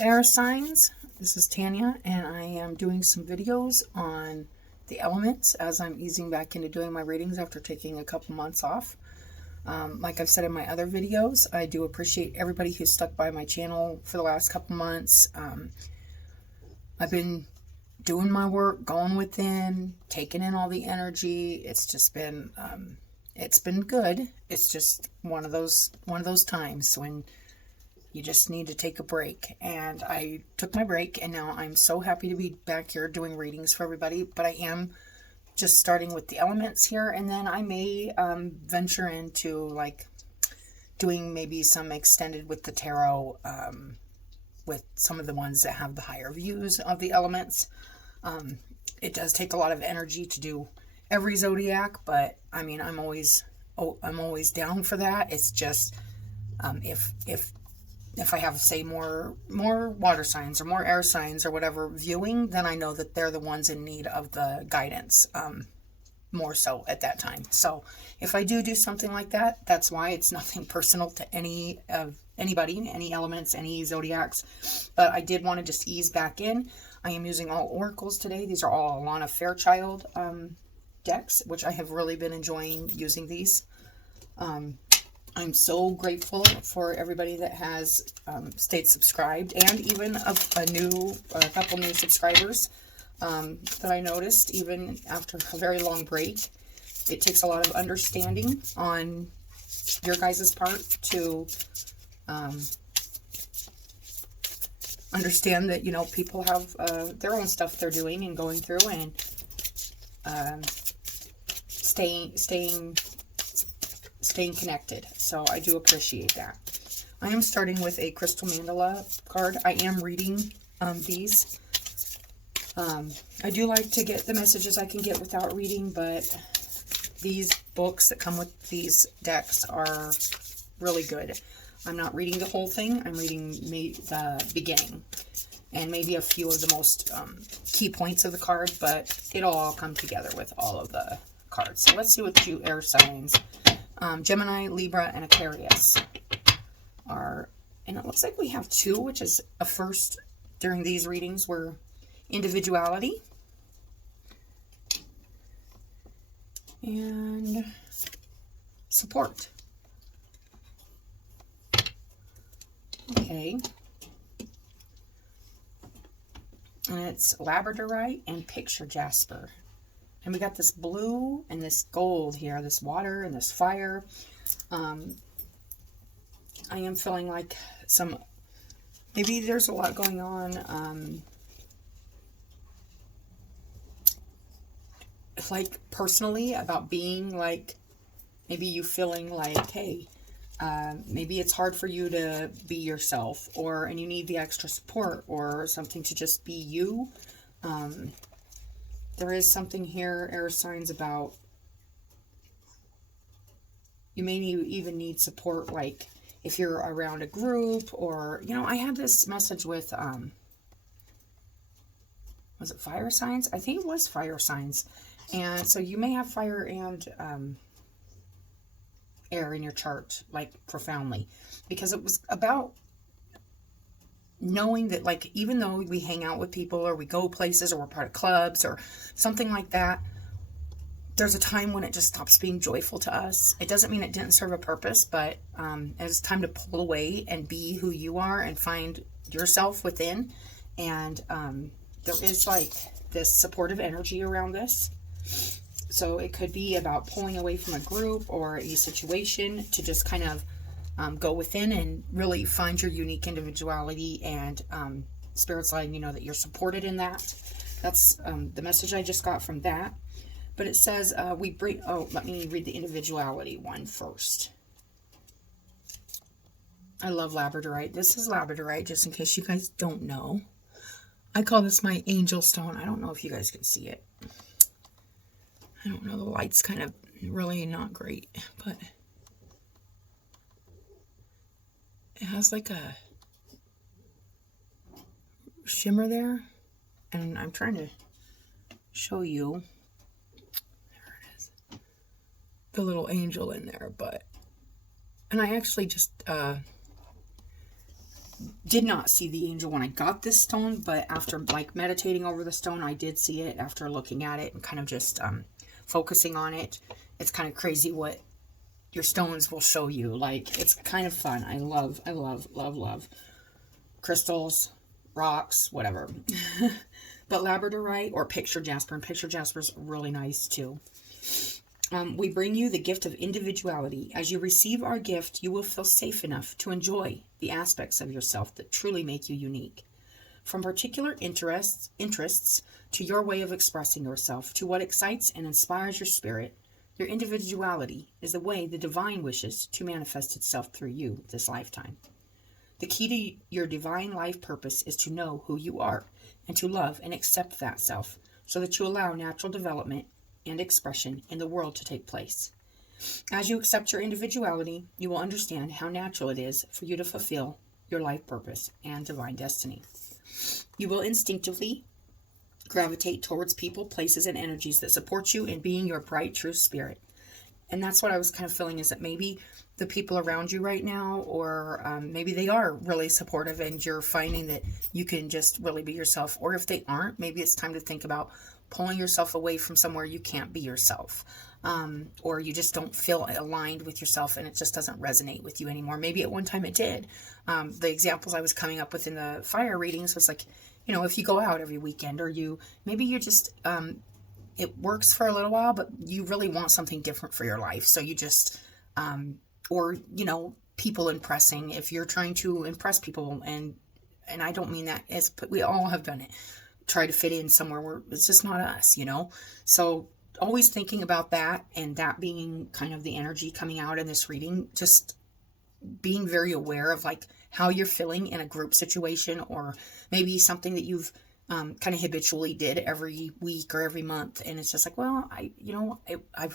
air signs, this is Tanya, and I am doing some videos on the elements as I'm easing back into doing my readings after taking a couple months off. Like I've said in my other videos, I do appreciate everybody who's stuck by my channel for the last couple months. I've been doing my work, going within, taking in all the energy. It's just been good. It's just one of those times when you just need to take a break. And I took my break, and now I'm so happy to be back here doing readings for everybody. But I am just starting with the elements here, and then I may venture into like doing maybe some extended with the tarot, with some of the ones that have the higher views of the elements. It does take a lot of energy to do every zodiac, but I mean, I'm always down for that. It's just if I have, say, more water signs or more air signs or whatever viewing, then I know that they're the ones in need of the guidance, more so at that time. So if I do something like that, that's why. It's nothing personal to anybody, any elements, any zodiacs. But I did want to just ease back in. I am using all oracles today. These are all Alana Fairchild decks, which I have really been enjoying using these. I'm so grateful for everybody that has stayed subscribed, and even a couple new subscribers that I noticed even after a very long break. It takes a lot of understanding on your guys' part to understand that, you know, people have their own stuff they're doing and going through, and staying connected. So I do appreciate that. I am starting with a crystal mandala card. I am reading these. I do like to get the messages I can get without reading, but these books that come with these decks are really good. I'm not reading the whole thing. I'm reading the beginning and maybe a few of the most key points of the card, but it'll all come together with all of the cards. So let's see what you air signs, Gemini, Libra, and Aquarius are. And it looks like we have two, which is a first during these readings, were individuality and support. Okay. And it's labradorite and picture jasper. And we got this blue and this gold here, this water and this fire. I am feeling like maybe there's a lot going on, like personally, about being like, maybe you feeling like, hey, maybe it's hard for you to be yourself, and you need the extra support or something to just be you. There is something here, air signs, about you may even need support, like if you're around a group, or, you know, I had this message with, was it fire signs? I think it was fire signs. And so you may have fire and air in your chart, like profoundly, because it was about knowing that, like, even though we hang out with people or we go places or we're part of clubs or something like that, there's a time when it just stops being joyful to us. It doesn't mean it didn't serve a purpose, but it's time to pull away and be who you are and find yourself within. And there is like this supportive energy around this. So it could be about pulling away from a group or a situation to just kind of go within and really find your unique individuality, and Spirit's letting you know that you're supported in that. That's the message I just got from that. But it says let me read the individuality one first. I love labradorite. This is labradorite, just in case you guys don't know. I call this my angel stone. I don't know if you guys can see it. I don't know, the light's kind of really not great, but it has like a shimmer there, and I'm trying to show you. There it is. The little angel in there, and I actually just did not see the angel when I got this stone, but after like meditating over the stone, I did see it after looking at it and kind of just focusing on it. It's kind of crazy what your stones will show you. Like, it's kind of fun. I love crystals, rocks, whatever. But labradorite or picture jasper, and picture jasper is really nice too. We bring you the gift of individuality. As you receive our gift, you will feel safe enough to enjoy the aspects of yourself that truly make you unique. From particular interests to your way of expressing yourself, to what excites and inspires your spirit, your individuality is the way the divine wishes to manifest itself through you this lifetime. The key to your divine life purpose is to know who you are and to love and accept that self so that you allow natural development and expression in the world to take place. As you accept your individuality, you will understand how natural it is for you to fulfill your life purpose and divine destiny. You will instinctively gravitate towards people, places, and energies that support you in being your bright, true spirit. And that's what I was kind of feeling, is that maybe the people around you right now, or maybe they are really supportive and you're finding that you can just really be yourself. Or if they aren't, maybe it's time to think about pulling yourself away from somewhere you can't be yourself. Or you just don't feel aligned with yourself and it just doesn't resonate with you anymore. Maybe at one time it did. The examples I was coming up with in the fire readings was like, you know, if you go out every weekend, or maybe you're just, it works for a little while, but you really want something different for your life. So you just, or, you know, people impressing, if you're trying to impress people, and I don't mean that as, but we all have done it. Try to fit in somewhere where it's just not us, you know? So always thinking about that, and that being kind of the energy coming out in this reading, just being very aware of like how you're feeling in a group situation, or maybe something that you've kind of habitually did every week or every month. And it's just like, well, I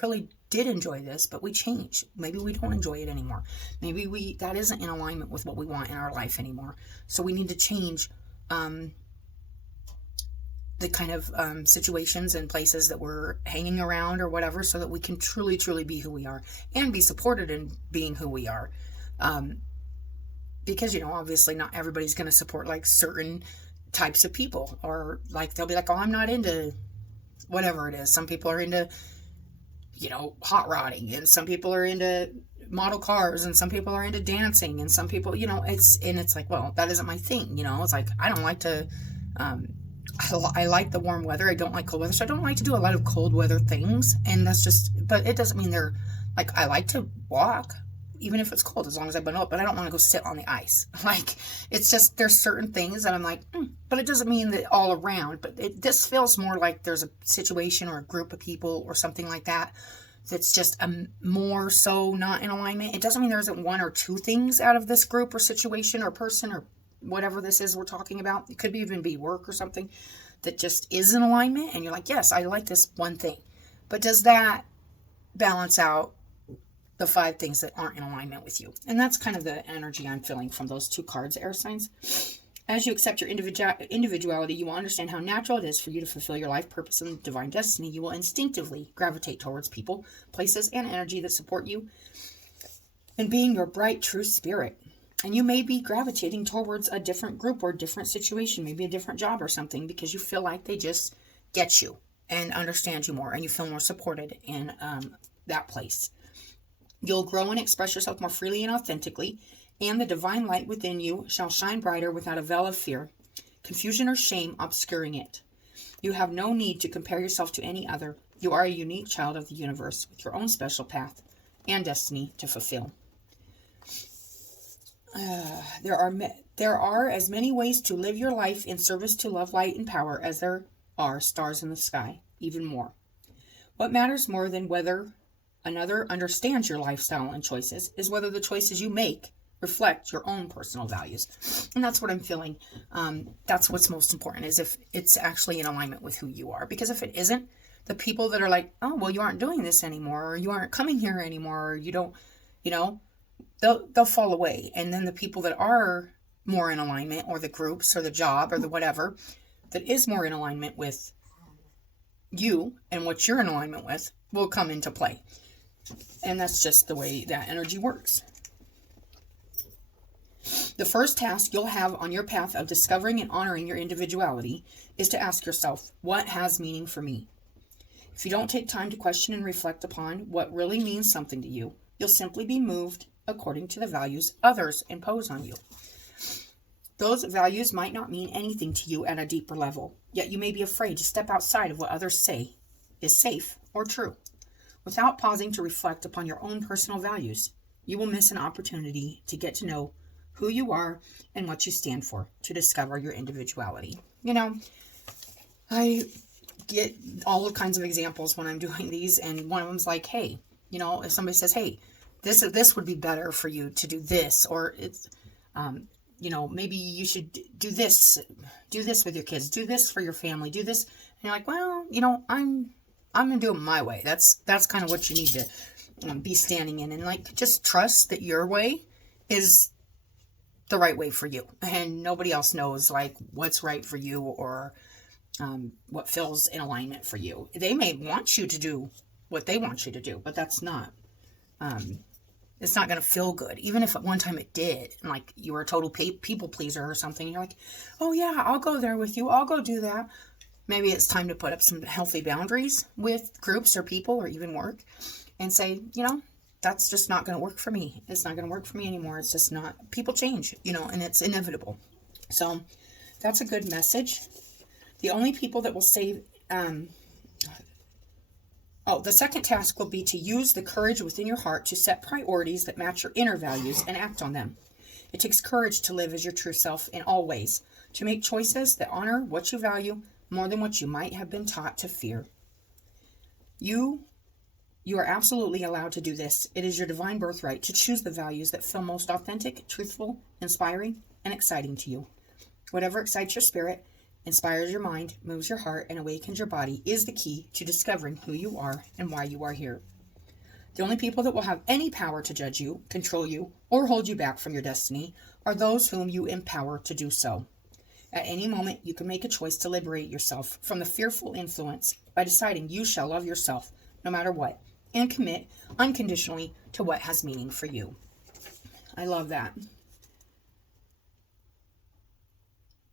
really did enjoy this, but we changed. Maybe we don't enjoy it anymore. Maybe that isn't in alignment with what we want in our life anymore. So we need to change the kind of situations and places that we're hanging around or whatever, so that we can truly, truly be who we are and be supported in being who we are. Because, you know, obviously not everybody's going to support like certain types of people, or like they'll be like, oh, I'm not into whatever it is. Some people are into, you know, hot rodding, and some people are into model cars, and some people are into dancing, and some people, you know, it's like, well, that isn't my thing. You know, it's like, I don't like to, I like the warm weather. I don't like cold weather. So I don't like to do a lot of cold weather things. And that's just, but it doesn't mean they're like, I like to walk, even if it's cold, as long as I bundle up, but I don't want to go sit on the ice. Like, it's just, there's certain things that I'm like, but it doesn't mean that all around, but this feels more like there's a situation or a group of people or something like that that's just more so not in alignment. It doesn't mean there isn't one or two things out of this group or situation or person or whatever this is we're talking about. It could even be work or something that just is in alignment, and you're like, yes, I like this one thing, but does that balance out the 5 things that aren't in alignment with you? And that's kind of the energy I'm feeling from those 2 cards, air signs. As you accept your individuality, you will understand how natural it is for you to fulfill your life purpose and divine destiny. You will instinctively gravitate towards people, places, and energy that support you in being your bright, true spirit. And you may be gravitating towards a different group or different situation, maybe a different job or something, because you feel like they just get you and understand you more, and you feel more supported in that place. You'll grow and express yourself more freely and authentically, and the divine light within you shall shine brighter without a veil of fear, confusion, or shame obscuring it. You have no need to compare yourself to any other. You are a unique child of the universe with your own special path and destiny to fulfill. There are as many ways to live your life in service to love, light, and power as there are stars in the sky, even more. What matters more than whether another understands your lifestyle and choices is whether the choices you make reflect your own personal values. And that's what I'm feeling. That's what's most important, is if it's actually in alignment with who you are. Because if it isn't, the people that are like, oh, well, you aren't doing this anymore, or you aren't coming here anymore, or you don't, you know, they'll fall away. And then the people that are more in alignment, or the groups or the job or the whatever that is more in alignment with you and what you're in alignment with will come into play. And that's just the way that energy works. The first task you'll have on your path of discovering and honoring your individuality is to ask yourself, what has meaning for me? If you don't take time to question and reflect upon what really means something to you, you'll simply be moved according to the values others impose on you. Those values might not mean anything to you at a deeper level, yet you may be afraid to step outside of what others say is safe or true. Without pausing to reflect upon your own personal values, you will miss an opportunity to get to know who you are and what you stand for, to discover your individuality. I get all kinds of examples when I'm doing these, and one of them's like, hey, if somebody says, hey, this would be better for you to do this, or it's, maybe you should do this with your kids, do this for your family, do this. And you're like, well, I'm going to do it my way. That's kind of what you need to be standing in, and just trust that your way is the right way for you, and nobody else knows what's right for you, or what feels in alignment for you. They may want you to do what they want you to do, but that's not, it's not going to feel good. Even if at one time it did, and you were a total people pleaser or something, you're like, oh yeah, I'll go there with you, I'll go do that. Maybe it's time to put up some healthy boundaries with groups or people or even work, and say, that's just not going to work for me. It's not going to work for me anymore. It's just not. People change, and it's inevitable. So that's a good message. The only people that will save, the second task will be to use the courage within your heart to set priorities that match your inner values and act on them. It takes courage to live as your true self in all ways, to make choices that honor what you value more than what you might have been taught to fear. You are absolutely allowed to do this. It is your divine birthright to choose the values that feel most authentic, truthful, inspiring, and exciting to you. Whatever excites your spirit, inspires your mind, moves your heart, and awakens your body is the key to discovering who you are and why you are here. The only people that will have any power to judge you, control you, or hold you back from your destiny are those whom you empower to do so. At any moment, you can make a choice to liberate yourself from the fearful influence by deciding you shall love yourself no matter what, and commit unconditionally to what has meaning for you. I love that.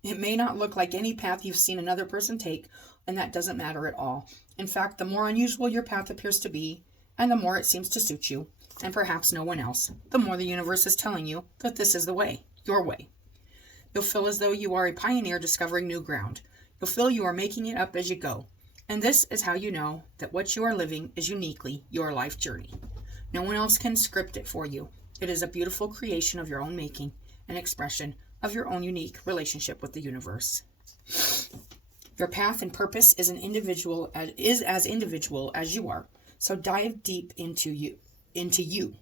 It may not look like any path you've seen another person take, and that doesn't matter at all. In fact, the more unusual your path appears to be, and the more it seems to suit you, and perhaps no one else, the more the universe is telling you that this is the way, your way. You'll feel as though you are a pioneer discovering new ground. You'll feel you are making it up as you go. And this is how you know that what you are living is uniquely your life journey. No one else can script it for you. It is a beautiful creation of your own making, an expression of your own unique relationship with the universe. Your path and purpose is as individual as you are. So dive deep into you,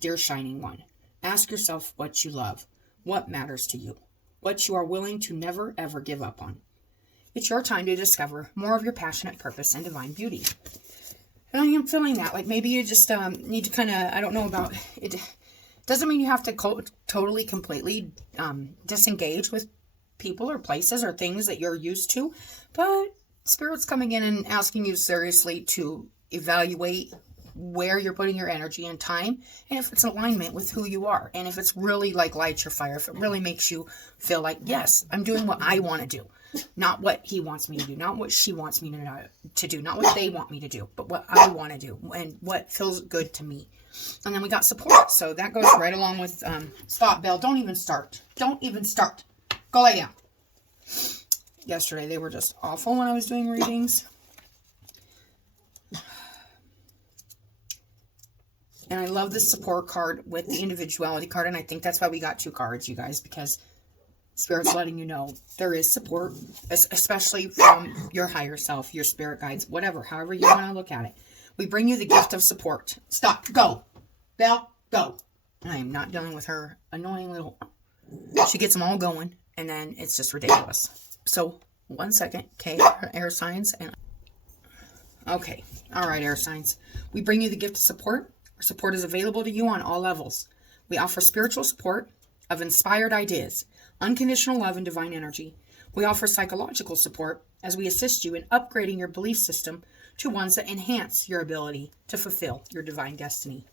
dear shining one. Ask yourself what you love, what matters to you, what you are willing to never ever give up on. It's your time to discover more of your passionate purpose and divine beauty. And I am feeling that. Maybe you just need to kind of, I don't know about it. Doesn't mean you have to totally, completely disengage with people or places or things that you're used to. But Spirit's coming in and asking you seriously to evaluate where you're putting your energy and time, and if it's in alignment with who you are, and if it's really lights your fire, if it really makes you feel like, yes, I'm doing what I want to do, not what he wants me to do, not what she wants me to do, not what they want me to do, but what I want to do and what feels good to me. And then we got support, so that goes right along with stop, Belle, don't even start, go lay down. Yesterday they were just awful when I was doing readings. And I love this support card with the individuality card. And I think that's why we got 2 cards, you guys, because Spirit's letting you know there is support, especially from your higher self, your spirit guides, whatever, however you want to look at it. We bring you the gift of support. Stop. Go. Belle, go. I am not dealing with her annoying little... She gets them all going, and then it's just ridiculous. So, 1 second. Okay, air signs. Okay. All right, air signs. We bring you the gift of support. Our support is available to you on all levels. We offer spiritual support of inspired ideas, unconditional love, and divine energy. We offer psychological support as we assist you in upgrading your belief system to ones that enhance your ability to fulfill your divine destiny.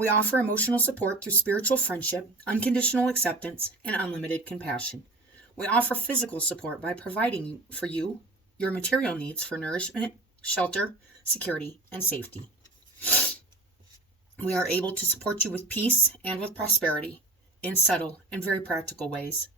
We offer emotional support through spiritual friendship, unconditional acceptance, and unlimited compassion. We offer physical support by providing for you your material needs for nourishment, shelter, security, and safety. We are able to support you with peace and with prosperity in subtle and very practical ways.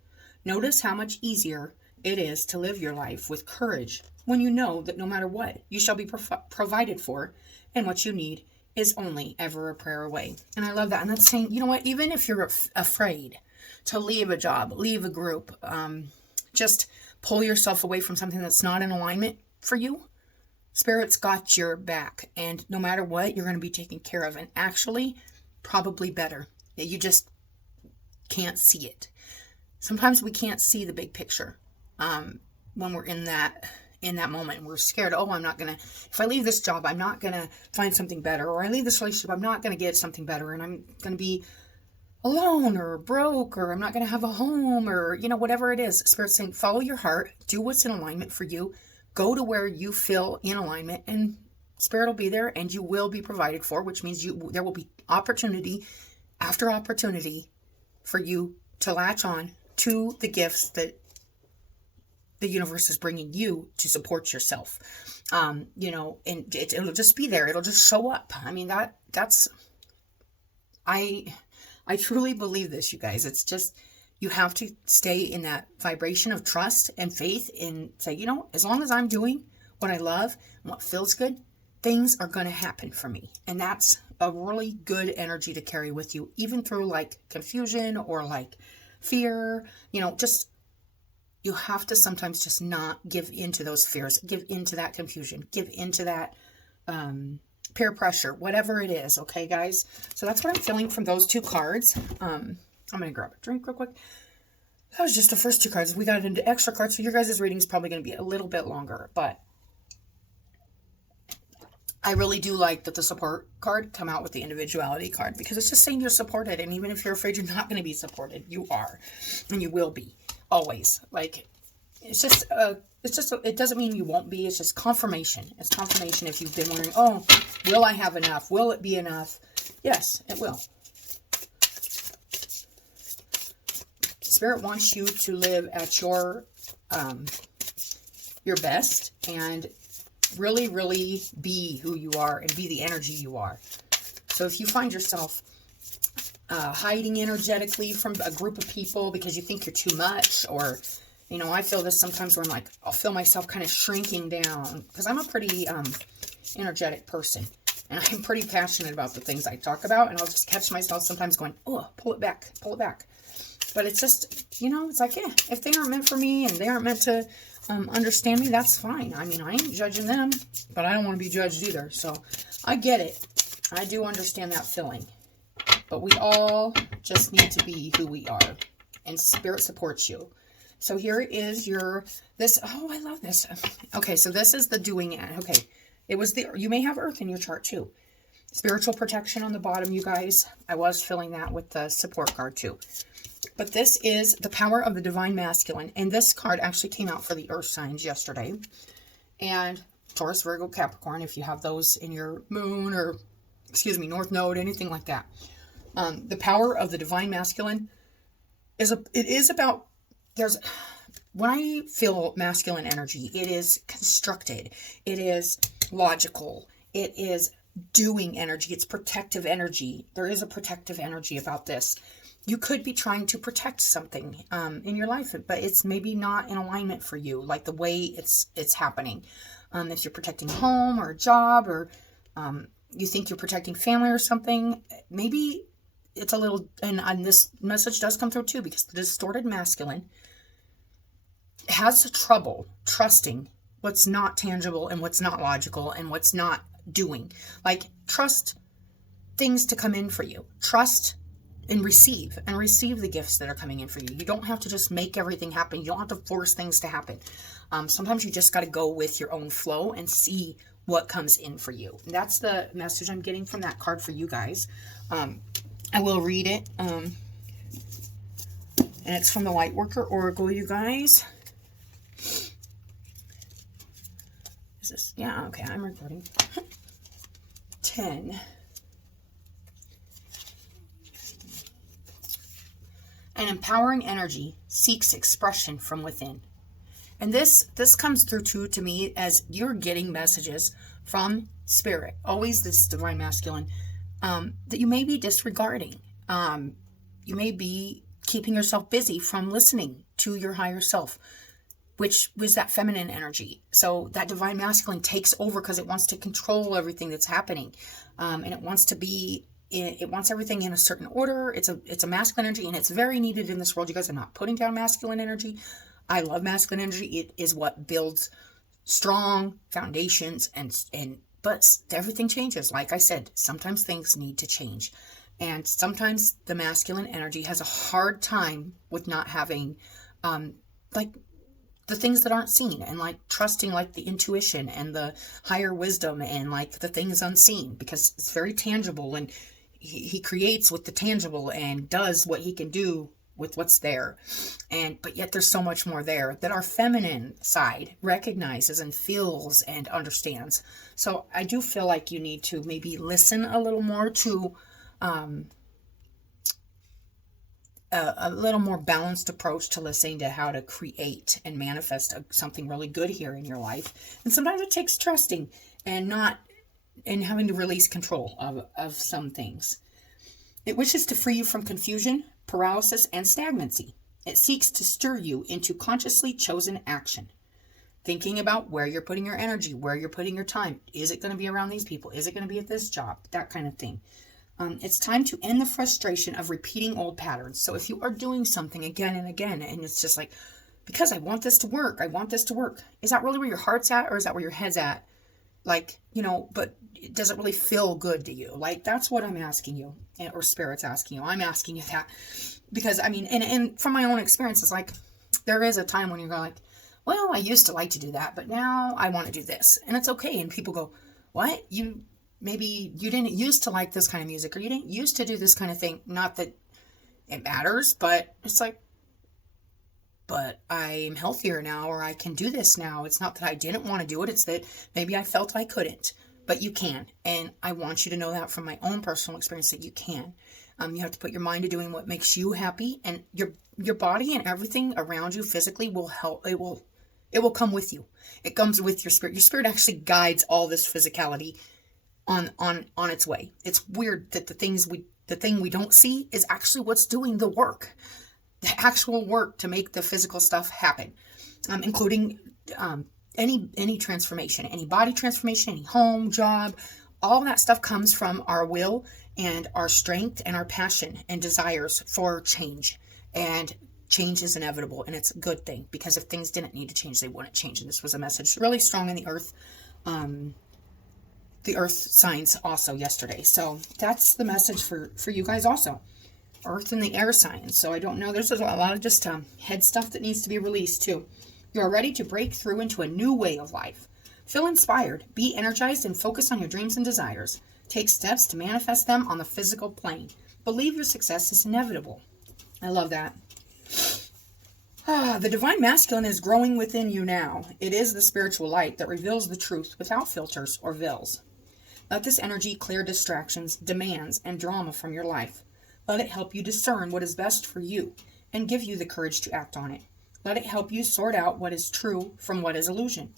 Notice how much easier it is to live your life with courage when you know that no matter what, you shall be provided for, and what you need is only ever a prayer away. And I love that. And that's saying, you know what, even if you're afraid to leave a job, leave a group, just pull yourself away from something that's not in alignment for you, Spirit's got your back. And no matter what, you're going to be taken care of. And actually, probably better. You just can't see it. Sometimes we can't see the big picture when we're in that moment. We're scared. Oh, I'm not going to, if I leave this job, I'm not going to find something better. Or I leave this relationship, I'm not going to get something better. And I'm going to be alone or broke, or I'm not going to have a home, or, whatever it is. Spirit's saying, follow your heart, do what's in alignment for you, go to where you feel in alignment, and Spirit will be there, and you will be provided for, which means there will be opportunity after opportunity for you to latch on to the gifts that the universe is bringing you to support yourself. And it'll just be there. It'll just show up. I mean, I truly believe this, you guys. It's just, you have to stay in that vibration of trust and faith and say, as long as I'm doing what I love and what feels good, things are going to happen for me. And that's a really good energy to carry with you, even through like confusion or like fear. You have to sometimes just not give into those fears, give into that confusion, give into that peer pressure, whatever it is. Okay, guys? So that's what I'm feeling from those two cards. I'm going to grab a drink real quick. That was just the first two cards. We got into extra cards, so your guys' reading is probably going to be a little bit longer, but I really do like that the support card come out with the individuality card, because it's just saying you're supported, and even if you're afraid you're not going to be supported, you are, and you will be, always. Like, it doesn't mean you won't be. It's just confirmation. It's confirmation. If you've been wondering, oh, will I have enough? Will it be enough? Yes, it will. Spirit wants you to live at your best and really, really be who you are and be the energy you are. So if you find yourself hiding energetically from a group of people because you think you're too much, or I feel this sometimes where I'll feel myself kind of shrinking down, because I'm a pretty energetic person, and I'm pretty passionate about the things I talk about, and I'll just catch myself sometimes going, oh, pull it back. But it's just, it's like, yeah, if they aren't meant for me and they aren't meant to understand me, that's fine. I mean, I ain't judging them, but I don't want to be judged either. So I get it. I do understand that feeling. But we all just need to be who we are, and Spirit supports you. So here is oh, I love this. Okay, so this is the doing it. Okay, you may have Earth in your chart too. Spiritual protection on the bottom, you guys. I was feeling that with the support card too. But this is the power of the divine masculine. And this card actually came out for the earth signs yesterday. And Taurus, Virgo, Capricorn, if you have those in your moon or, North Node, anything like that. The power of the divine masculine is about, when I feel masculine energy, it is constructed. It is logical. It is doing energy. It's protective energy. There is a protective energy about this. You could be trying to protect something in your life, but it's maybe not in alignment for you, like the way it's happening. If you're protecting a home or a job, or you think you're protecting family or something, maybe it's a little, and this message does come through too, because the distorted masculine has trouble trusting what's not tangible and what's not logical and what's not doing. Like, trust things to come in for you. Trust and receive the gifts that are coming in for you. You don't have to just make everything happen. You don't have to force things to happen. Sometimes you just got to go with your own flow and see what comes in for you. And that's the message I'm getting from that card for you guys. I will read it. And it's from the Lightworker Oracle, you guys. Is this? Yeah, okay, I'm recording. 10. An empowering energy seeks expression from within. And this comes through too to me as you're getting messages from spirit, always this divine masculine, that you may be disregarding. You may be keeping yourself busy from listening to your higher self, which was that feminine energy. So that divine masculine takes over because it wants to control everything that's happening. And it wants everything in a certain order. It's a masculine energy, and it's very needed in this world. You guys, are not putting down masculine energy. I love masculine energy. It is what builds strong foundations, but everything changes. Like I said, sometimes things need to change. And sometimes the masculine energy has a hard time with not having, like, the things that aren't seen, and like trusting like the intuition and the higher wisdom and like the things unseen, because it's very tangible, and he creates with the tangible and does what he can do with what's there. But yet there's so much more there that our feminine side recognizes and feels and understands. So I do feel like you need to maybe listen a little more to a little more balanced approach to listening to how to create and manifest something really good here in your life. And sometimes it takes trusting and having to release control of some things. It wishes to free you from confusion, paralysis, and stagnancy. It seeks to stir you into consciously chosen action. Thinking about where you're putting your energy, where you're putting your time. Is it going to be around these people? Is it going to be at this job? That kind of thing. It's time to end the frustration of repeating old patterns. So if you are doing something again and again, and it's just like, because I want this to work, is that really where your heart's at, or is that where your head's at? Like, but does it really feel good to you? Like, that's what I'm asking you, or Spirit's asking you. I'm asking you that because, I mean, and from my own experience, it's like, there is a time when you're going like, well, I used to like to do that, but now I want to do this. And it's okay. And people go, what? Maybe you didn't used to like this kind of music, or you didn't used to do this kind of thing. Not that it matters, but it's like, but I'm healthier now, or I can do this now. It's not that I didn't want to do it. It's that maybe I felt I couldn't, but you can. And I want you to know that from my own personal experience that you can. You have to put your mind to doing what makes you happy, and your body and everything around you physically will help. It will come with you. It comes with your spirit. Your spirit actually guides all this physicality on its way. It's weird that the thing we don't see is actually what's doing the work, the actual work to make the physical stuff happen, including any transformation, any body transformation, any home, job, all that stuff comes from our will and our strength and our passion and desires for change. And change is inevitable, and it's a good thing, because if things didn't need to change, they wouldn't change. And this was a message really strong in the earth signs also yesterday. So that's the message for you guys also. Earth and the air signs. So I don't know. There's a lot of just head stuff that needs to be released too. You are ready to break through into a new way of life. Feel inspired, be energized, and focus on your dreams and desires. Take steps to manifest them on the physical plane. Believe your success is inevitable. I love that. The divine masculine is growing within you now. It is the spiritual light that reveals the truth without filters or veils. Let this energy clear distractions, demands, and drama from your life. Let it help you discern what is best for you and give you the courage to act on it. Let it help you sort out what is true from what is illusion.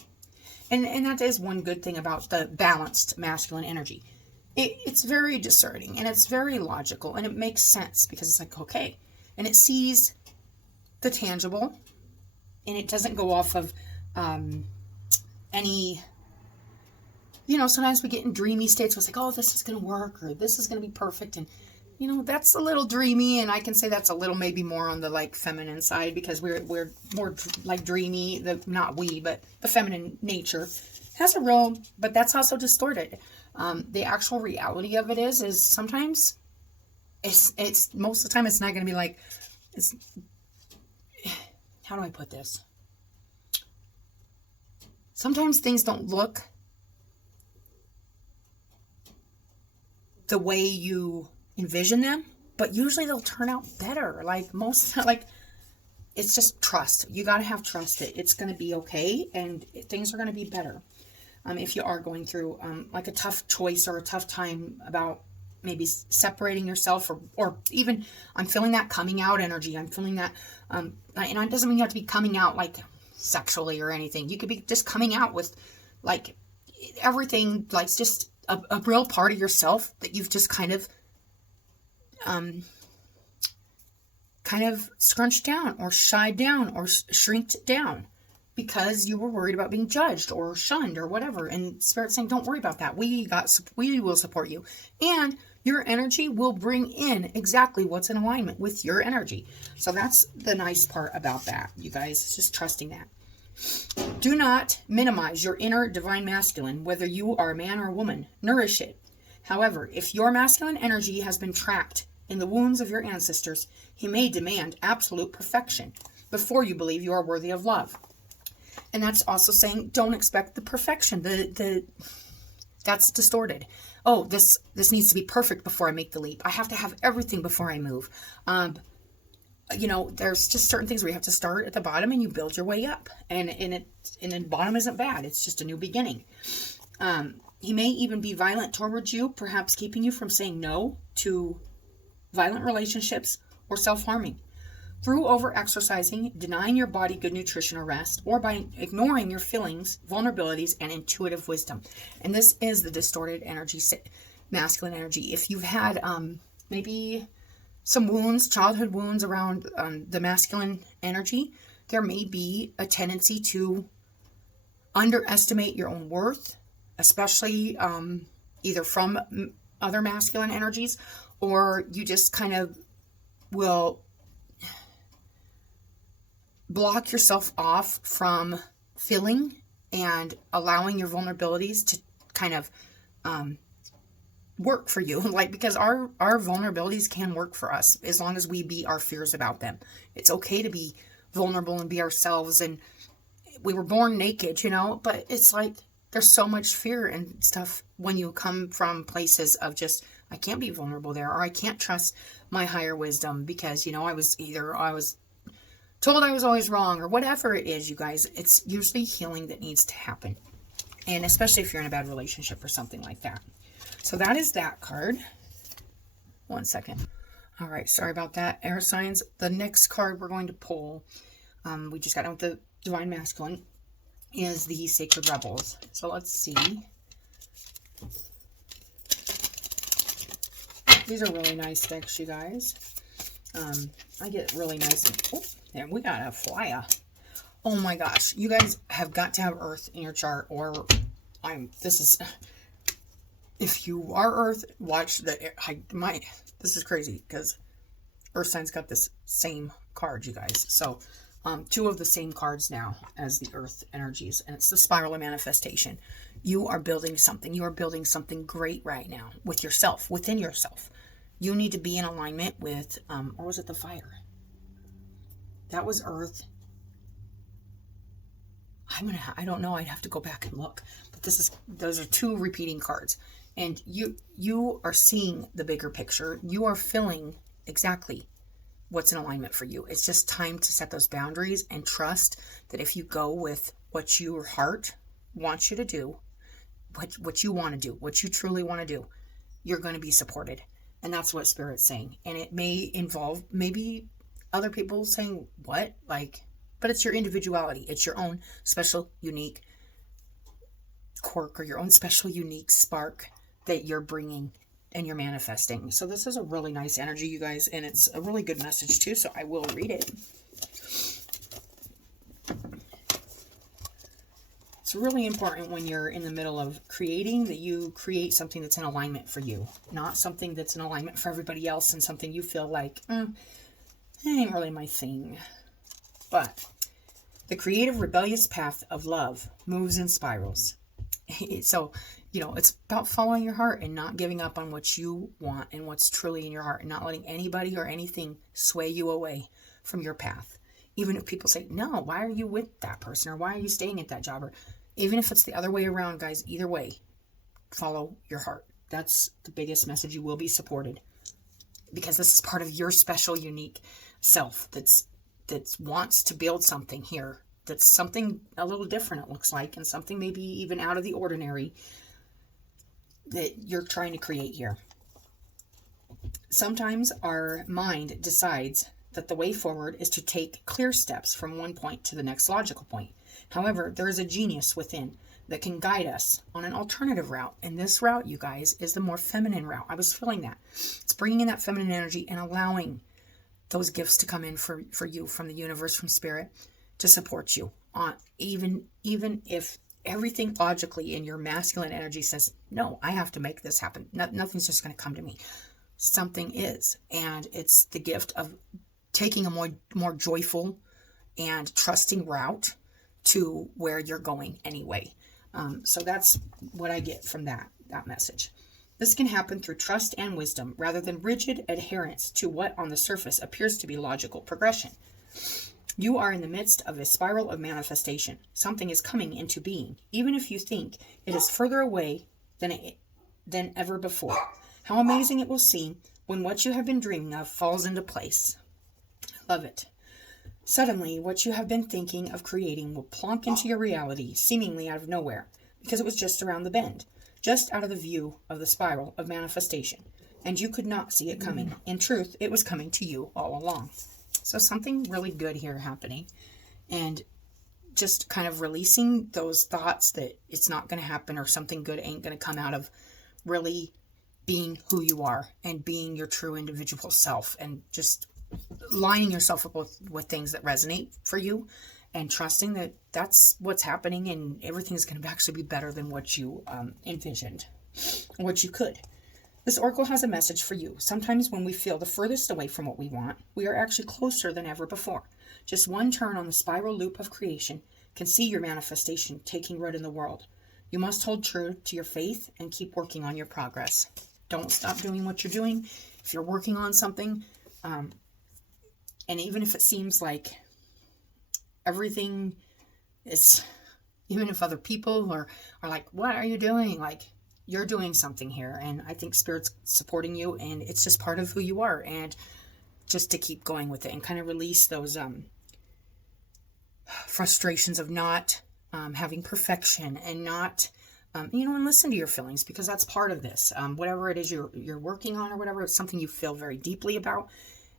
And that is one good thing about the balanced masculine energy. It's very discerning, and it's very logical, and it makes sense, because it's like, okay. And it sees the tangible, and it doesn't go off of any... sometimes we get in dreamy states where it's like, oh, this is going to work, or this is going to be perfect. And, that's a little dreamy. And I can say that's a little maybe more on the like feminine side, because we're more like dreamy, but the feminine nature has a real, but that's also distorted. The actual reality of it is sometimes it's most of the time it's not going to be like, how do I put this? Sometimes things don't look the way you envision them, but usually they'll turn out better. It's just trust. You got to have trust that it's going to be okay, and things are going to be better. If you are going through like a tough choice or a tough time about maybe separating yourself, or even I'm feeling that coming out energy. I'm feeling that, and it doesn't mean you have to be coming out like sexually or anything. You could be just coming out with like everything, like just a real part of yourself that you've just kind of scrunched down or shied down or shrinked down because you were worried about being judged or shunned or whatever. And Spirit's saying, don't worry about that. We will support you. And your energy will bring in exactly what's in alignment with your energy. So that's the nice part about that, you guys. It's just trusting that. Do not minimize your inner divine masculine, whether you are a man or a woman. Nourish it. However, if your masculine energy has been trapped in the wounds of your ancestors, he may demand absolute perfection before you believe you are worthy of love. And that's also saying, don't expect the perfection. That's distorted. Oh, this needs to be perfect before I make the leap. I have to have everything before I move. There's just certain things where you have to start at the bottom and you build your way up. And the bottom isn't bad. It's just a new beginning. He may even be violent towards you, perhaps keeping you from saying no to violent relationships or self-harming. Through over-exercising, denying your body good nutrition or rest, or by ignoring your feelings, vulnerabilities, and intuitive wisdom. And this is the distorted energy, masculine energy. If you've had maybe some wounds, childhood wounds around the masculine energy, there may be a tendency to underestimate your own worth, especially either from other masculine energies, or you just kind of will block yourself off from feeling and allowing your vulnerabilities to kind of work for you. Because our vulnerabilities can work for us as long as we beat our fears about them. It's okay to be vulnerable and be ourselves. And we were born naked, but it's like there's so much fear and stuff when you come from places of just, I can't be vulnerable there, or I can't trust my higher wisdom because, I was told I was always wrong, or whatever it is, you guys. It's usually healing that needs to happen. And especially if you're in a bad relationship or something like that. So that is that card. One second. All right, sorry about that, air signs. The next card we're going to pull, we just got done with the Divine Masculine, is the Sacred Rebels. So let's see. These are really nice decks, you guys. I get really nice. Oh, and we got a flyer. Oh my gosh, you guys have got to have Earth in your chart, or if you are Earth, watch this is crazy because Earth signs got this same card, you guys. So, two of the same cards now as the Earth energies, and it's the Spiral of Manifestation. You are building something. You are building something great right now with yourself, within yourself. You need to be in alignment with, or was it the fire? That was Earth. I don't know. I'd have to go back and look. But those are two repeating cards. And you are seeing the bigger picture. You are feeling exactly what's in alignment for you. It's just time to set those boundaries and trust that if you go with what your heart wants you to do, what you want to do, what you truly want to do, you're going to be supported. And that's what Spirit's saying. And it may involve maybe other people saying, what? But it's your individuality. It's your own special, unique quirk, or your own special, unique spark that you're bringing and you're manifesting. So this is a really nice energy, you guys. And it's a really good message too. So I will read it. It's really important when you're in the middle of creating that you create something that's in alignment for you, not something that's in alignment for everybody else and something you feel like, it ain't really my thing. But the creative, rebellious path of love moves in spirals. So, it's about following your heart and not giving up on what you want and what's truly in your heart, and not letting anybody or anything sway you away from your path. Even if people say, no, why are you with that person? Or why are you staying at that job? Or even if it's the other way around, guys, either way, follow your heart. That's the biggest message. You will be supported because this is part of your special, unique self that wants to build something here. That's something a little different, it looks like, and something maybe even out of the ordinary that you're trying to create here. Sometimes our mind decides that the way forward is to take clear steps from one point to the next logical point. However, there is a genius within that can guide us on an alternative route. And this route, you guys, is the more feminine route. I was feeling that. It's bringing in that feminine energy and allowing those gifts to come in for you from the universe, from spirit, to support you on even if everything logically in your masculine energy says, no, I have to make this happen. Nothing's just going to come to me. Something is, and it's the gift of taking a more joyful and trusting route to where you're going anyway. So that's what I get from that message. This can happen through trust and wisdom rather than rigid adherence to what on the surface appears to be logical progression. You are in the midst of a spiral of manifestation. Something is coming into being, even if you think it is further away than ever before. How amazing it will seem when what you have been dreaming of falls into place. I love it. Suddenly, what you have been thinking of creating will plonk into your reality, seemingly out of nowhere, because it was just around the bend, just out of the view of the spiral of manifestation, and you could not see it coming. In truth, it was coming to you all along. So something really good here happening, and just kind of releasing those thoughts that it's not going to happen or something good ain't going to come out of really being who you are and being your true individual self, and just lining yourself up with things that resonate for you and trusting that that's what's happening and everything's going to actually be better than what you envisioned, what you could. This oracle has a message for you. Sometimes when we feel the furthest away from what we want, we are actually closer than ever before. Just one turn on the spiral loop of creation can see your manifestation taking root in the world. You must hold true to your faith and keep working on your progress. Don't stop doing what you're doing. If you're working on something, and even if it seems like everything is, even if other people are like, what are you doing? Like, you're doing something here. And I think Spirit's supporting you, and it's just part of who you are. And just to keep going with it and kind of release those frustrations of not having perfection and not, and listen to your feelings, because that's part of this. Whatever it is you're working on or whatever, it's something you feel very deeply about.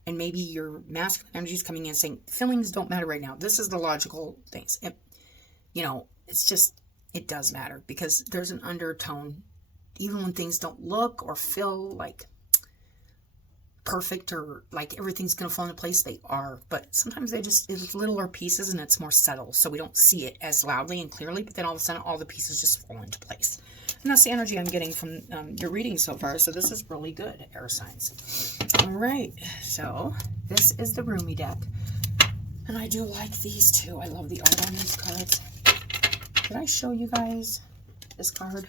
And maybe your masculine energy is coming in saying, feelings don't matter right now. This is the logical things. It's just, it does matter, because there's an undertone. Even when things don't look or feel like perfect or like everything's going to fall into place, they are. But sometimes it's littler pieces and it's more subtle. So we don't see it as loudly and clearly, but then all of a sudden all the pieces just fall into place. And that's the energy I'm getting from your reading so far. So this is really good, air signs. All right. So this is the Roomy deck. And I do like these too. I love the art on these cards. Did I show you guys this card?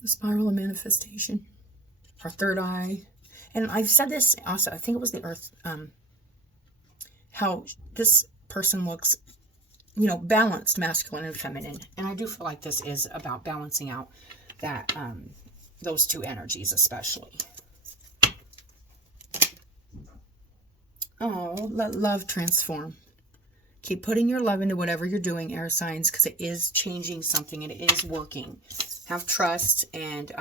The Spiral of Manifestation. Our third eye. And I've said this also, I think it was the Earth, how this person looks, balanced, masculine and feminine. And I do feel like this is about balancing out that, those two energies especially. Oh, let love transform. Keep putting your love into whatever you're doing, air signs, because it is changing something and it is working. Have trust, and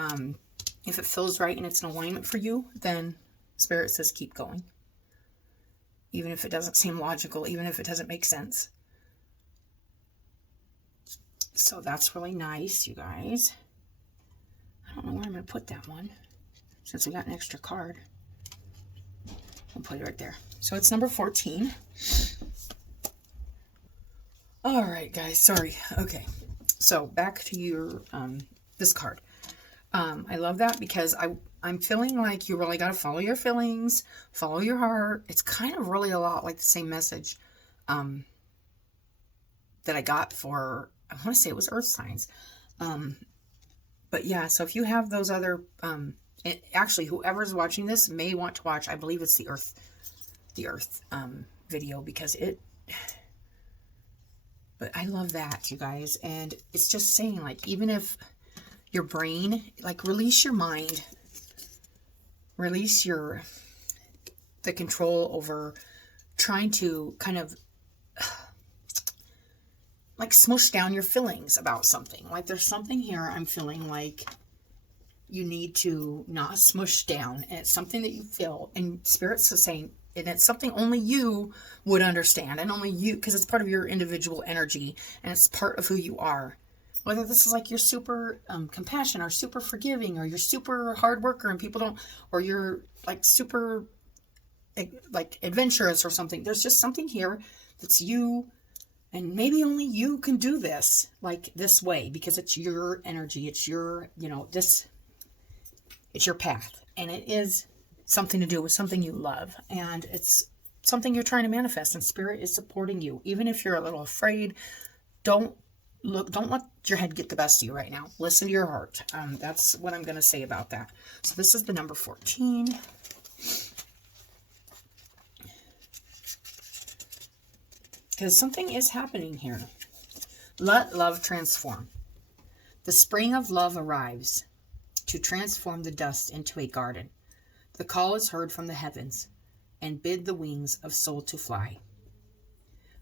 if it feels right and it's an alignment for you, then Spirit says keep going. Even if it doesn't seem logical, even if it doesn't make sense. So that's really nice, you guys. I don't know where I'm going to put that one, since we got an extra card. I'll put it right there. So it's number 14. All right, guys. Sorry. Okay. So back to your this card. I love that because I'm feeling like you really got to follow your feelings, follow your heart. It's kind of really a lot like the same message that I got for, I want to say it was Earth signs. But yeah, so if you have those other, actually whoever's watching this may want to watch, I believe it's the Earth video, because but I love that, you guys. And it's just saying, like, even if your brain, like, release your mind, release the control over trying to kind of like smush down your feelings about something. Like, there's something here I'm feeling like you need to not smush down, and it's something that you feel, and Spirit's saying, and it's something only you would understand, and only you, because it's part of your individual energy, and it's part of who you are. Whether this is like you're super compassionate, or super forgiving, or you're super hard worker and people don't, or you're like super like adventurous or something. There's just something here that's you, and maybe only you can do this like this way, because it's your energy, it's your, it's your path, and it is something to do with something you love, and it's something you're trying to manifest, and Spirit is supporting you. Even if you're a little afraid, don't let your head get the best of you right now. Listen to your heart. That's what I'm going to say about that. So this is the number 14. Because something is happening here. Let love transform. The spring of love arrives to transform the dust into a garden. The call is heard from the heavens, and bid the wings of soul to fly.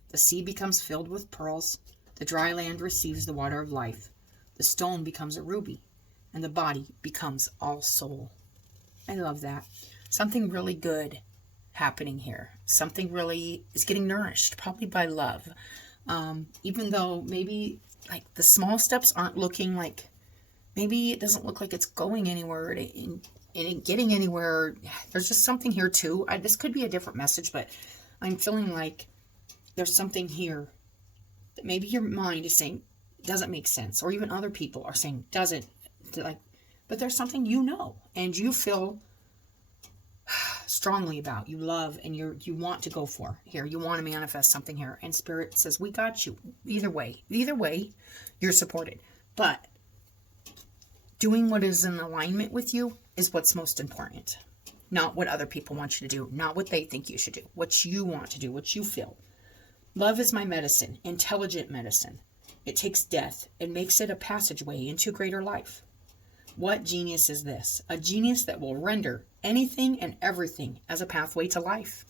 The sea becomes filled with pearls. The dry land receives the water of life. The stone becomes a ruby, and the body becomes all soul. I love that. Something really good happening here. Something really is getting nourished, probably by love. Even though maybe like the small steps aren't looking like, maybe it doesn't look like it's going anywhere, it ain't getting anywhere. There's just something here too. This could be a different message, but I'm feeling like there's something here that maybe your mind is saying doesn't make sense, or even other people are saying doesn't, like, but there's something and you feel strongly about, you love, and you want to go for here. You want to manifest something here, and Spirit says, we got you. Either way, you're supported. But doing what is in alignment with you is what's most important. Not what other people want you to do, not what they think you should do, what you want to do, what you feel. Love is my medicine, intelligent medicine. It takes death and makes it a passageway into greater life. What genius is this? A genius that will render anything and everything as a pathway to life.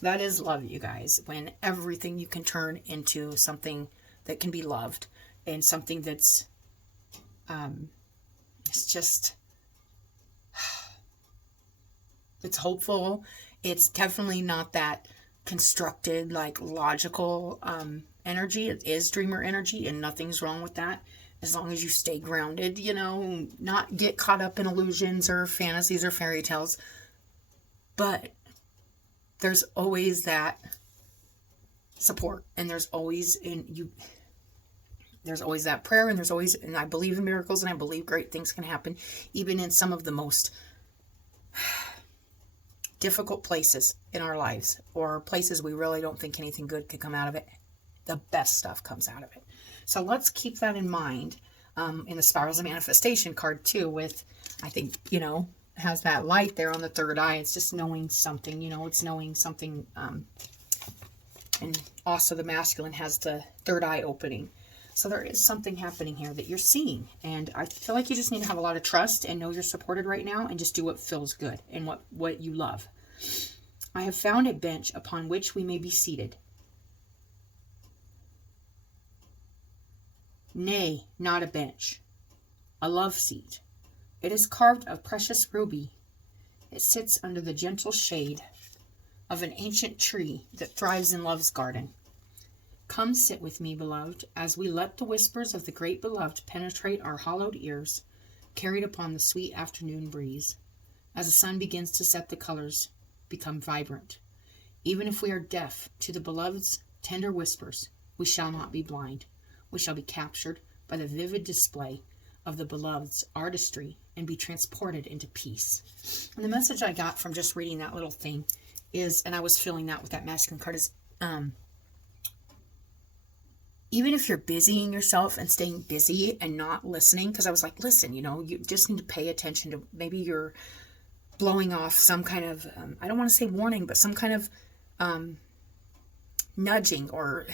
That is love, you guys. When everything you can turn into something that can be loved, and something that's, it's just, it's hopeful. It's definitely not that constructed, like logical energy. It is dreamer energy, and nothing's wrong with that. As long as you stay grounded, not get caught up in illusions or fantasies or fairy tales. But there's always that support, and there's always that prayer, and I believe in miracles, and I believe great things can happen, even in some of the most difficult places in our lives, or places we really don't think anything good could come out of it. The best stuff comes out of it. So let's keep that in mind. In the Spirals of Manifestation card too, with, I think, has that light there on the third eye. It's just knowing something, it's knowing something. And also the masculine has the third eye opening. So there is something happening here that you're seeing. And I feel like you just need to have a lot of trust and know you're supported right now, and just do what feels good and what you love. I have found a bench upon which we may be seated. Nay, not a bench, a love seat. It is carved of precious ruby. It sits under the gentle shade of an ancient tree that thrives in love's garden. Come sit with me, beloved, as we let the whispers of the great beloved penetrate our hollowed ears, carried upon the sweet afternoon breeze. As the sun begins to set, the colors become vibrant. Even if we are deaf to the beloved's tender whispers, we shall not be blind. We shall be captured by the vivid display of the beloved's artistry and be transported into peace. And the message I got from just reading that little thing is, and I was feeling that with that masculine card, is even if you're busying yourself and staying busy and not listening, because I was like, listen, you just need to pay attention to, maybe you're blowing off some kind of, I don't want to say warning, but some kind of nudging or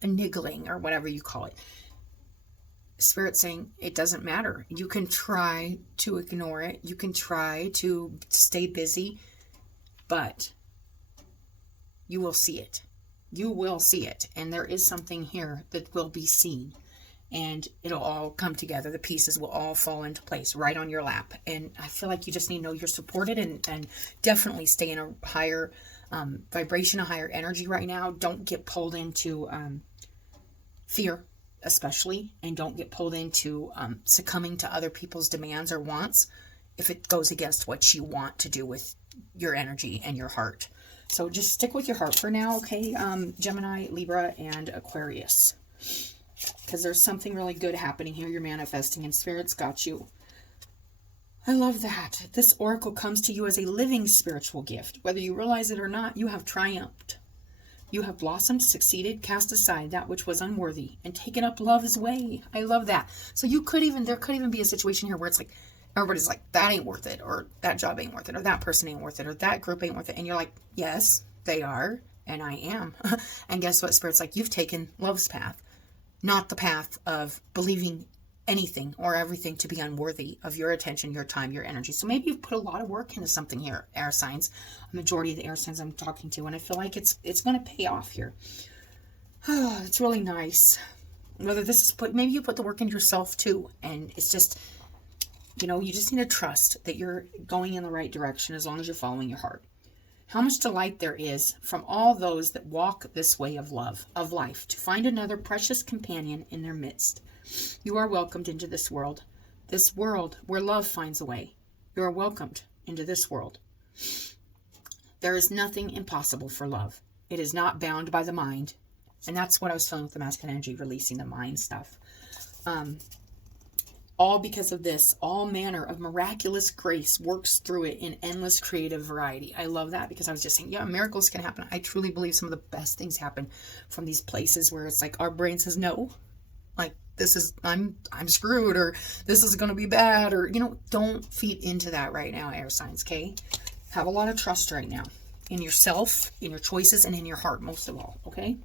a niggling or whatever you call it. Spirit saying it doesn't matter. You can try to ignore it. You can try to stay busy, but you will see it. You will see it. And there is something here that will be seen. and it'll all come together. The pieces will all fall into place right on your lap. And I feel like you just need to know you're supported, and definitely stay in a higher vibration, a higher energy right now. Don't get pulled into fear, especially, and don't get pulled into succumbing to other people's demands or wants if it goes against what you want to do with your energy and your heart. So just stick with your heart for now, okay? Gemini, Libra, and Aquarius. Because there's something really good happening here. You're manifesting, and Spirit's got you. I love that. This oracle comes to you as a living spiritual gift. Whether you realize it or not, you have triumphed. You have blossomed, succeeded, cast aside that which was unworthy, and taken up love's way. I love that. So there could even be a situation here where it's like, everybody's like, that ain't worth it, or that job ain't worth it, or that person ain't worth it, or that group ain't worth it. And you're like, yes, they are, and I am. And guess what, Spirit's like, you've taken love's path, not the path of believing anything or everything to be unworthy of your attention, your time, your energy. So maybe you've put a lot of work into something here, air signs, a majority of the air signs I'm talking to, and I feel like it's going to pay off here. It's really nice. Whether this is maybe you put the work in yourself too, and it's just, you just need to trust that you're going in the right direction as long as you're following your heart. How much delight there is from all those that walk this way of love, of life, to find another precious companion in their midst. You are welcomed into this world where love finds a way. You are welcomed into this world. There is nothing impossible for love. It is not bound by the mind. And that's what I was feeling with the masculine energy, releasing the mind stuff. All because of this, all manner of miraculous grace works through it in endless creative variety. I love that, because I was just saying, yeah, miracles can happen. I truly believe some of the best things happen from these places where it's like our brain says no. Like, I'm screwed, or this is going to be bad, or, don't feed into that right now, air signs, okay? Have a lot of trust right now in yourself, in your choices, and in your heart, most of all, okay?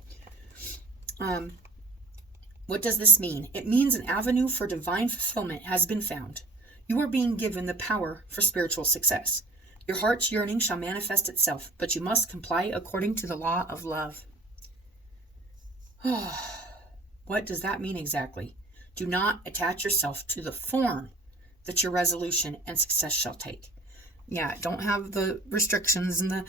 What does this mean? It means an avenue for divine fulfillment has been found. You are being given the power for spiritual success. Your heart's yearning shall manifest itself, but you must comply according to the law of love. What does that mean exactly? Do not attach yourself to the form that your resolution and success shall take. Yeah, don't have the restrictions and the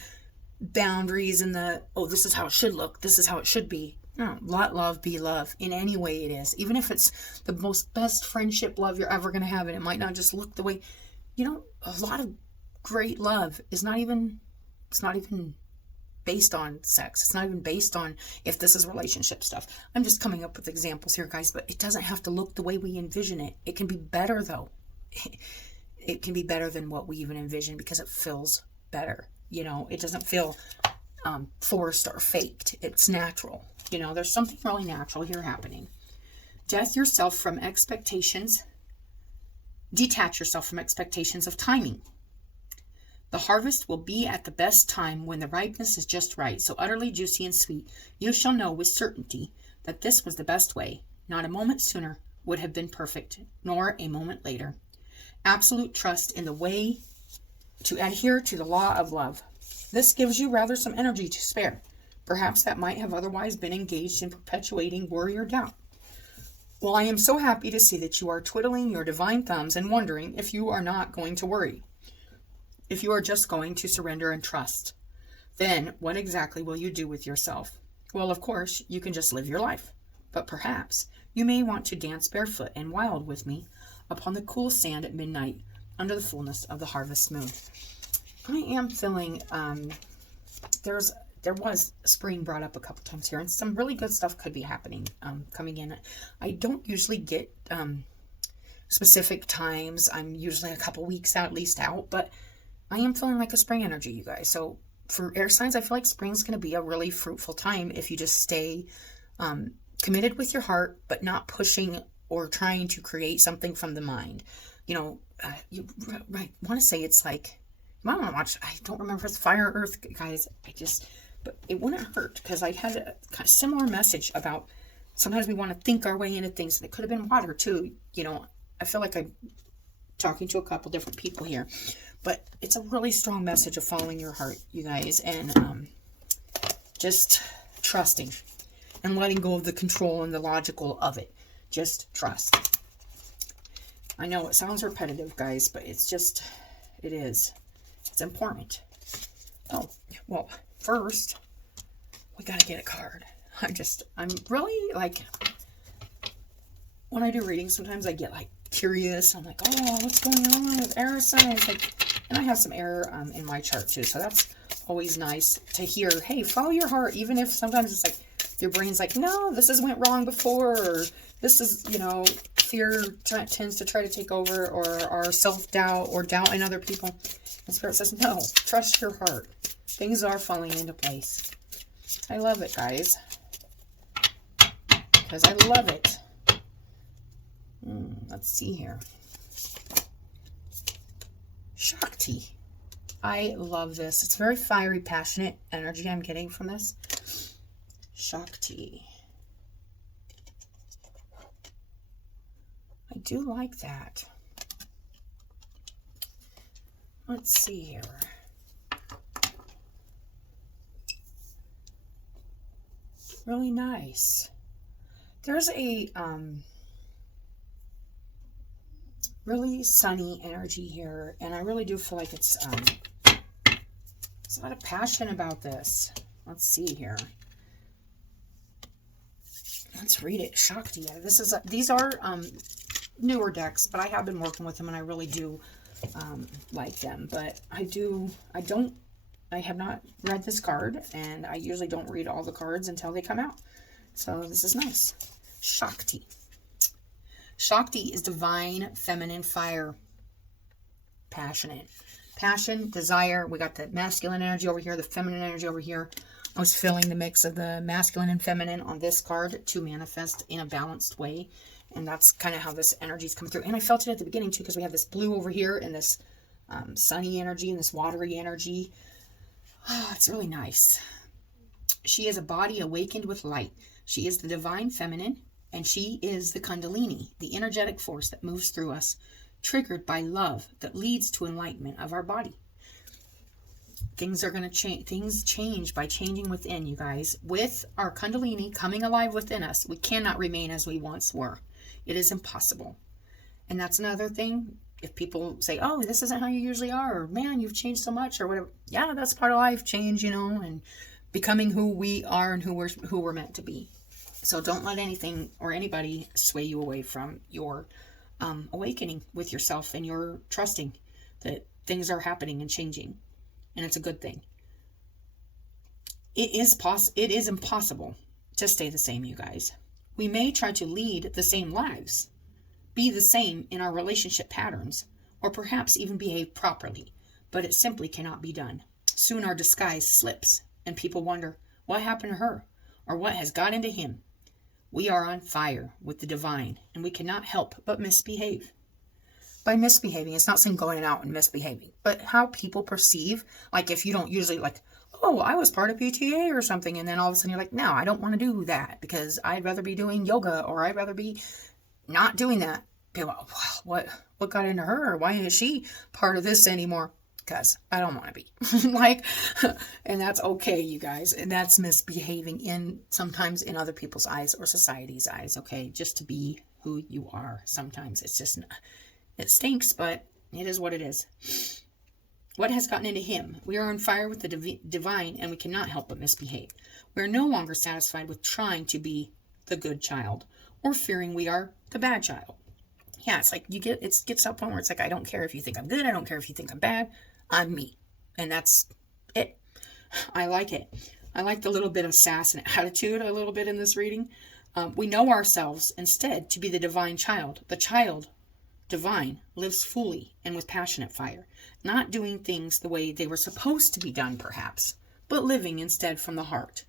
boundaries and this is how it should look, this is how it should be. No, let love be love in any way it is. Even if it's the most best friendship love you're ever going to have, and it might not just look the way, a lot of great love is not even based on sex. It's not even based on if this is relationship stuff. I'm just coming up with examples here, guys, but it doesn't have to look the way we envision it. It can be better, though. It can be better than what we even envision, because it feels better. It doesn't feel forced or faked. It's natural. There's something really natural here happening. Detach yourself from expectations of timing. The harvest will be at the best time when the ripeness is just right, so utterly juicy and sweet. You shall know with certainty that this was the best way. Not a moment sooner would have been perfect, nor a moment later. Absolute trust in the way to adhere to the law of love. This gives you rather some energy to spare. Perhaps that might have otherwise been engaged in perpetuating worry or doubt. Well, I am so happy to see that you are twiddling your divine thumbs and wondering if you are not going to worry. If you are just going to surrender and trust. Then what exactly will you do with yourself? Well, of course, you can just live your life. But perhaps you may want to dance barefoot and wild with me upon the cool sand at midnight under the fullness of the harvest moon. I am feeling there was spring brought up a couple times here, and some really good stuff could be happening, coming in. I don't usually get specific times. I'm usually a couple weeks at least out, but I am feeling like a spring energy, you guys. So for air signs, I feel like spring's going to be a really fruitful time if you just stay committed with your heart, but not pushing or trying to create something from the mind. You want to say it's like, you might want to watch, I don't remember if it's Fire or Earth, guys. But it wouldn't hurt, because I had a kind of similar message about sometimes we want to think our way into things, and it could have been water too. I feel like I'm talking to a couple different people here, but it's a really strong message of following your heart, you guys, and just trusting and letting go of the control and the logical of it. Just trust. I know it sounds repetitive, guys, but it's just, it is. It's important. Oh, well, first, we got to get a card. I'm really, like, when I do readings, sometimes I get, like, curious. I'm like, oh, what's going on with air signs? Like, and I have some air in my chart, too, so that's always nice to hear. Hey, follow your heart, even if sometimes it's like, your brain's like, no, this has went wrong before, or this is, you know, fear tends to try to take over, or our self-doubt, or doubt in other people. And Spirit says, no, trust your heart. Things are falling into place. I love it, guys. Because I love it. Let's see here. Shakti. I love this. It's very fiery, passionate energy I'm getting from this. Shakti. I do like that. Let's see here. Really nice. There's a really sunny energy here, and I really do feel like it's a lot of passion about this. Let's see here. Let's read it. Shakti. These are newer decks, but I have been working with them, and I really do like them. But I have not read this card, and I usually don't read all the cards until they come out. So this is nice. Shakti. Shakti is divine, feminine fire. Passionate. Passion, desire. We got the masculine energy over here, the feminine energy over here. I was feeling the mix of the masculine and feminine on this card to manifest in a balanced way. And that's kind of how this energy's come through. And I felt it at the beginning too, because we have this blue over here and this sunny energy and this watery energy. Oh, it's really nice. She is a body awakened with light. She is the divine feminine, and she is the Kundalini, the energetic force that moves through us, triggered by love that leads to enlightenment of our body. Things are going to change. Things change by changing within, you guys. With our Kundalini coming alive within us, we cannot remain as we once were. It is impossible. And that's another thing. If people say, oh, this isn't how you usually are, or man, you've changed so much, or whatever. Yeah, that's part of life, change, you know, and becoming who we are and who we're meant to be. So don't let anything or anybody sway you away from your awakening with yourself, and your trusting that things are happening and changing. And it's a good thing. It is impossible to stay the same, you guys. We may try to lead the same lives, be the same in our relationship patterns, or perhaps even behave properly, but it simply cannot be done. Soon our disguise slips, and people wonder, what happened to her? Or what has got into him? We are on fire with the divine, and we cannot help but misbehave. By misbehaving, it's not saying going out and misbehaving, but how people perceive, like if you don't usually like, oh, I was part of PTA or something, and then all of a sudden you're like, no, I don't want to do that because I'd rather be doing yoga, or I'd rather be not doing that. People, what got into her? Why is she part of this anymore? Because I don't want to be. Like, and that's okay, you guys. And that's misbehaving sometimes in other people's eyes or society's eyes, okay? Just to be who you are. Sometimes it's just, it stinks, but it is what it is. What has gotten into him? We are on fire with the divine, and we cannot help but misbehave. We are no longer satisfied with trying to be the good child, or fearing we are the bad child. Yeah, it's like it gets to a point where it's like, I don't care if you think I'm good, I don't care if you think I'm bad, I'm me. And that's it. I like it. I like the little bit of sass and attitude a little bit in this reading. We know ourselves instead to be the divine child. The child divine lives fully and with passionate fire, not doing things the way they were supposed to be done perhaps, but living instead from the heart.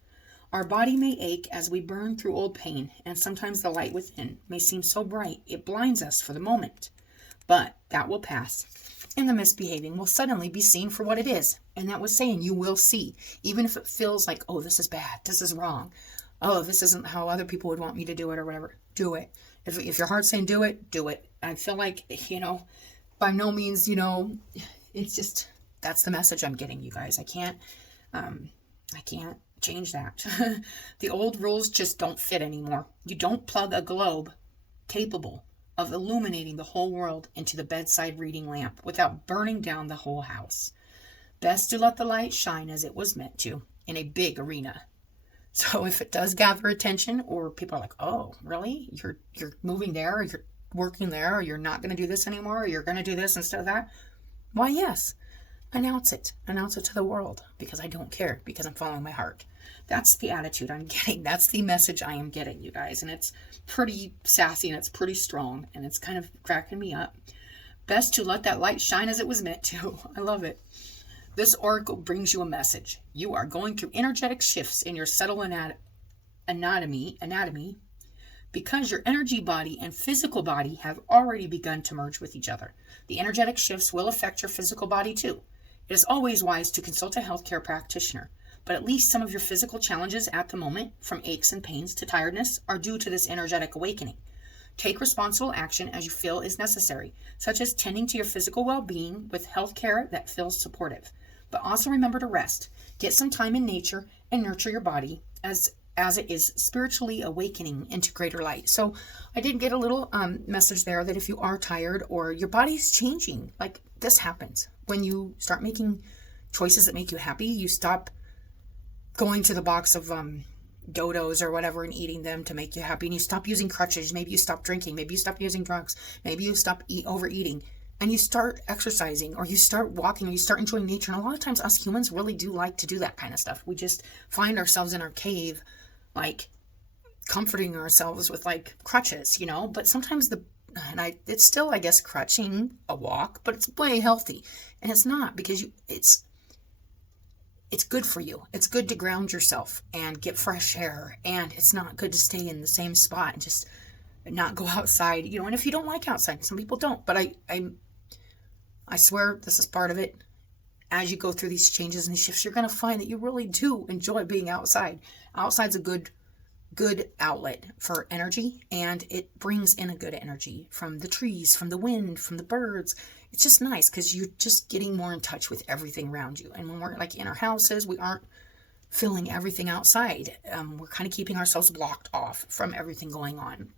Our body may ache as we burn through old pain, and sometimes the light within may seem so bright it blinds us for the moment. But that will pass, and the misbehaving will suddenly be seen for what it is. And that was saying you will see, even if it feels like, oh, this is bad, this is wrong, oh, this isn't how other people would want me to do it or whatever. Do it. If your heart's saying do it, do it. I feel like, by no means, it's just, that's the message I'm getting, you guys. I can't change that. The old rules just don't fit anymore. You don't plug a globe capable of illuminating the whole world into the bedside reading lamp without burning down the whole house. Best to let the light shine as it was meant to in a big arena. So if it does gather attention, or people are like, oh, really? You're moving there, or you're working there, or you're not going to do this anymore, or you're going to do this instead of that? Why, yes. Announce it. Announce it to the world, because I don't care, because I'm following my heart. That's the attitude I'm getting. That's the message I am getting, you guys. And it's pretty sassy, and it's pretty strong, and it's kind of cracking me up. Best to let that light shine as it was meant to. I love it. This oracle brings you a message. You are going through energetic shifts in your subtle anatomy, because your energy body and physical body have already begun to merge with each other. The energetic shifts will affect your physical body too. It is always wise to consult a healthcare practitioner, but at least some of your physical challenges at the moment, from aches and pains to tiredness, are due to this energetic awakening. Take responsible action as you feel is necessary, such as tending to your physical well-being with healthcare that feels supportive. But also remember to rest. Get some time in nature and nurture your body as it is spiritually awakening into greater light. So I did get a little message there that if you are tired or your body's changing, like this happens. When you start making choices that make you happy, you stop going to the box of dodos or whatever and eating them to make you happy, and you stop using crutches. Maybe you stop drinking. Maybe you stop using drugs. Maybe you stop overeating. And you start exercising, or you start walking, or you start enjoying nature. And a lot of times us humans really do like to do that kind of stuff. We just find ourselves in our cave, like comforting ourselves with like crutches, you know. But sometimes it's still, I guess, crutching a walk, but it's way healthy. And it's not, because it's good for you. It's good to ground yourself and get fresh air. And it's not good to stay in the same spot and just not go outside, you know. And if you don't like outside, some people don't, but I swear this is part of it. As you go through these changes and these shifts, you're going to find that you really do enjoy being outside. Outside's a good outlet for energy, and it brings in a good energy from the trees, from the wind, from the birds. It's just nice because you're just getting more in touch with everything around you. And when we're like in our houses, we aren't feeling everything outside. We're kind of keeping ourselves blocked off from everything going on.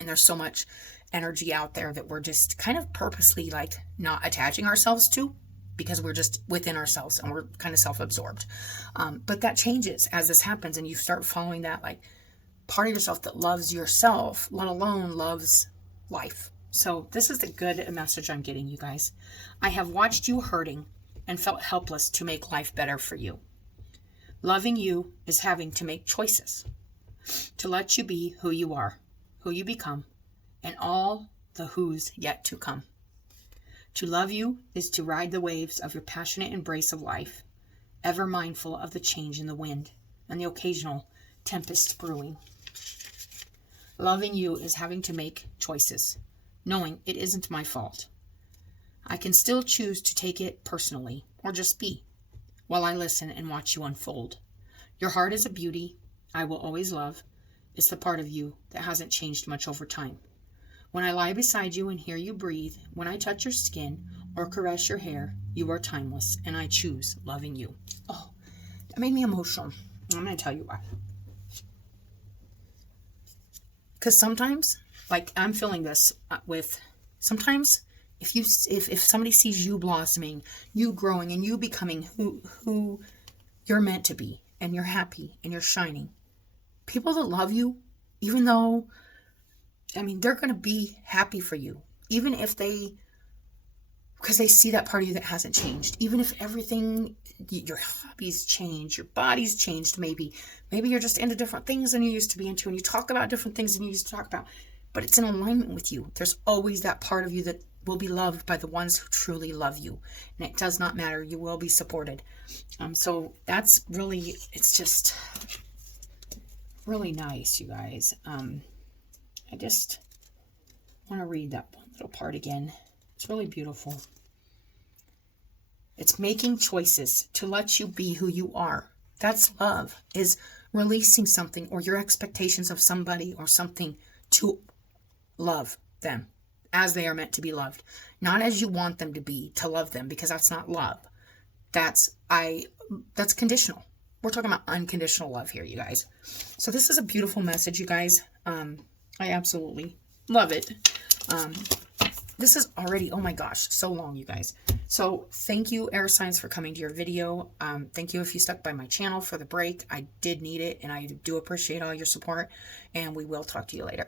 And there's so much energy out there that we're just kind of purposely like not attaching ourselves to, because we're just within ourselves and we're kind of self-absorbed. But that changes as this happens, and you start following that like part of yourself that loves yourself, let alone loves life. So this is the good message I'm getting, you guys. I have watched you hurting and felt helpless to make life better for you. Loving you is having to make choices to let you be who you are, who you become, and all the who's yet to come. To love you is to ride the waves of your passionate embrace of life, ever mindful of the change in the wind and the occasional tempest brewing. Loving you is having to make choices, knowing it isn't my fault. I can still choose to take it personally, or just be, while I listen and watch you unfold. Your heart is a beauty I will always love. It's the part of you that hasn't changed much over time. When I lie beside you and hear you breathe, when I touch your skin or caress your hair, you are timeless, and I choose loving you. Oh, that made me emotional. I'm going to tell you why. Because sometimes, like I'm feeling this sometimes if somebody sees you blossoming, you growing, and you becoming who you're meant to be, and you're happy and you're shining, people that love you, even though, they're going to be happy for you, even if because they see that part of you that hasn't changed. Even if everything, your hobbies change, your body's changed, maybe you're just into different things than you used to be into, and you talk about different things than you used to talk about, but it's in alignment with you. There's always that part of you that will be loved by the ones who truly love you, and it does not matter. You will be supported. So that's really, it's just really nice, you guys. I just want to read that one little part again. It's really beautiful. It's making choices to let you be who you are. That's love, is releasing something or your expectations of somebody or something to love them as they are meant to be loved. Not as you want them to be, to love them, because that's not love. That's conditional. We're talking about unconditional love here, you guys. So this is a beautiful message, you guys. I absolutely Love it. This is already, oh my gosh, so long, you guys. So thank you, air signs, for coming to your video. Thank you if you stuck by my channel for the break. I did need it, and I do appreciate all your support, and we will talk to you later.